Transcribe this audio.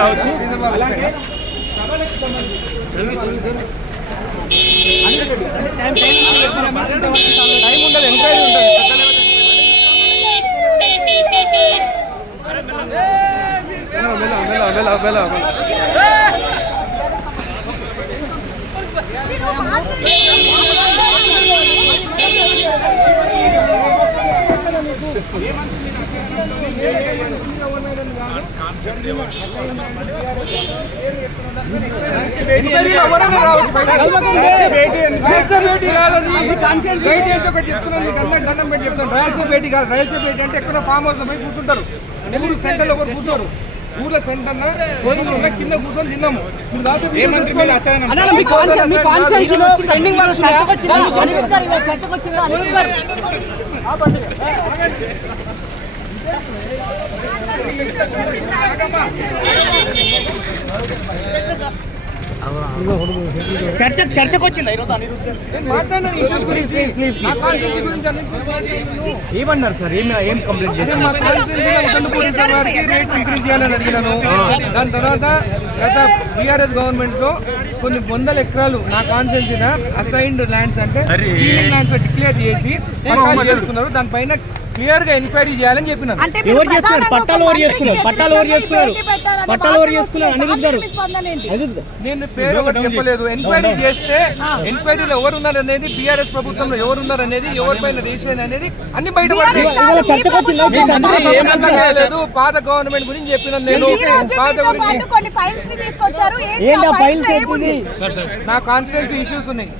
రావచ్చు. అలాగే టైం ఉండదు, ఎంక్వైరీ ఉంటుంది. దండం పెట్టి చెప్తాను. రాయలసీమ భేటీ కాదు. రాయలసీమ భేటీ అంటే ఎక్కడ ఫామ్ హౌస్ పోయి కూర్చుంటారు. ఊరు సెంటర్లో ఒకరు కూర్చోరు. ఊర్లో సెంటర్ భోజనం కింద కూర్చొని తిన్నాము. చర్చకు వచ్చింది ఏమన్నారు సార్? ఏం కంప్లైంట్ చేశారు? రేట్ ఇంక్రీజ్ చేయాలని అడిగినాను. దాని తర్వాత గత బీఆర్ఎస్ గవర్నమెంట్ లో కొన్ని వందల ఎకరాలు నా కాన్స్టిట్యూన్సీన అసైన్డ్ ల్యాండ్స్ అంటే ల్యాండ్స్ డిక్లేర్ చేసి చేసుకున్నారు. దానిపైన క్లియర్ గా ఎంక్వైరీ చేయాలని చెప్పినారు. ఎవరు చేస్తున్నారు? పట్టాలు ఎవరు చేస్తున్నారు? పట్టాలు ఎవరు చేస్తున్నారు? పట్టాలు ఎవరు చేస్తున్నారు అని నేను పేరు ఒకటి చెప్పలేదు. ఎంక్వైరీ చేస్తే ఎంక్వైరీలో ఎవరు ఉన్నారు అనేది, బీఆర్ఎస్ ప్రభుత్వంలో ఎవరు ఉన్నారు అనేది, ఎవరిపైన రిజిస్ట్రేషన్ అనేది అన్ని బయటపడలేదు. పాత గవర్నమెంట్ గురించి చెప్పినాను నేను. పాత గురించి నా కాన్స్టిట్యూన్సీ ఇష్యూస్ ఉన్నాయి.